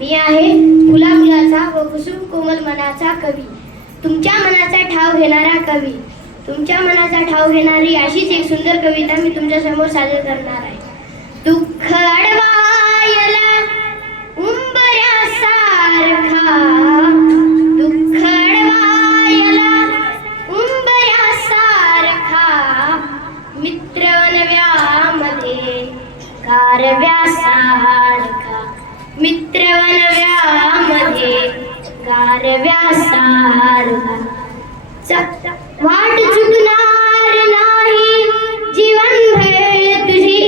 मी आहे फुला फुलाचा व कुसुम कोमल मनाचा कवी, तुमच्या मनाचा ठाव घेणारा कवी, तुमच्या मनाचा ठाव घेणारी अशीच एक सुंदर कविता मी तुमच्या समोर सादर करणार आहे. दुःख अडवायला उंबऱ्यासारखा, दुःख अडवायला उंबऱ्यासारखा, मित्र वनव्यामध्ये गारव्यासारखा, मित्र वनव्यामध्ये गारव्यासारखा. वाट चुकणार नाही जीवनभर तुझी,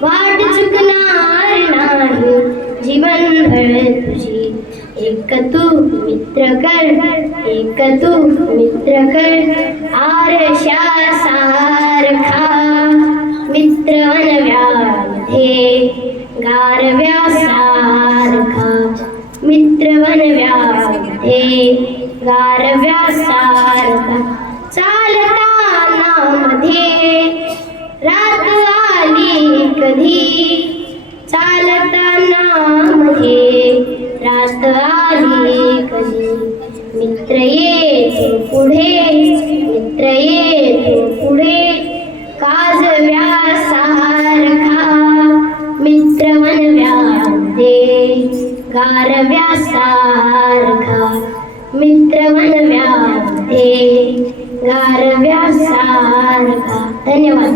वाट चुकणार नाही जीवनभर तुझी. एक तू मित्र कर, एक तू मित्र कर, आरशासारखा, मित्र वनव्यामध्ये गारव्यासारखा, मित्र वनव्यामध्ये गारव्यासारखा. चालताना मध्ये रात आली कधी, चालताना मध्ये रात आली कधी, मित्र येतो पुढे, मित्र येतो पुढे, काजव्यासारखा, मित्र वनव्यामध्ये गारव्यासारखा, मित्र वनव्यामध्ये गारव्यासारखा. धन्यवाद.